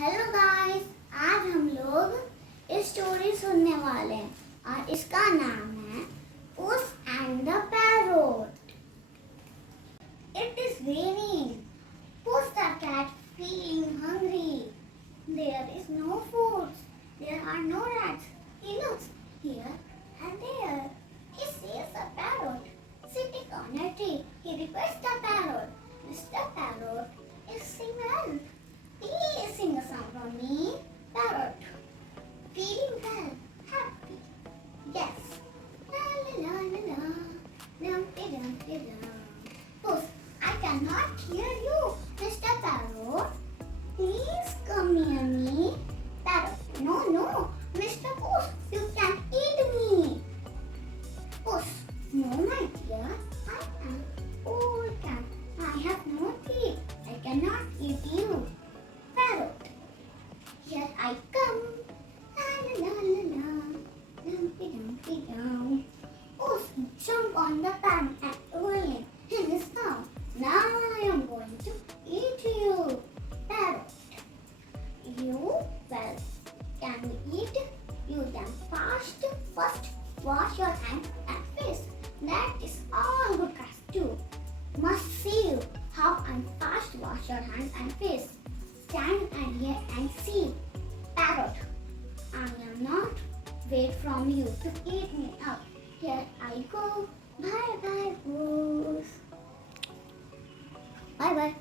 Hello guys, आज हम लोग इस स्टोरी सुनने वाले हैं और इसका नाम है puss and the parrot. It is raining. Puss the cat feeling hungry. There is no food. There are no rats. He looks here and there. He sees a parrot sitting on a tree. He requests the parrot, Mr. Parrot, is sing well. Please sing a song for me, parrot. Feeling well, happy. Yes. La la la la la. Dumpty dumpty dum. Puss, I cannot hear you, Mr. Parrot. Please come near me, parrot. No, no, Mr. Puss, you can eat me. Puss, no, my dear. I am old cat. I have no teeth. I cannot eat you. Parrot, here I come. La la la la la. Dumpty dumpty dum. Puss jumped on the pan and rolled in his mouth. Now I am going to eat you. Parrot, you well can eat. You can first wash your hands and face. That is all good cats do. Must see you how I fast wash your hands and face. Stand and here and see. Parrot, I am not wait from you to eat me up. Here I go. Bye bye, Goose. Bye bye.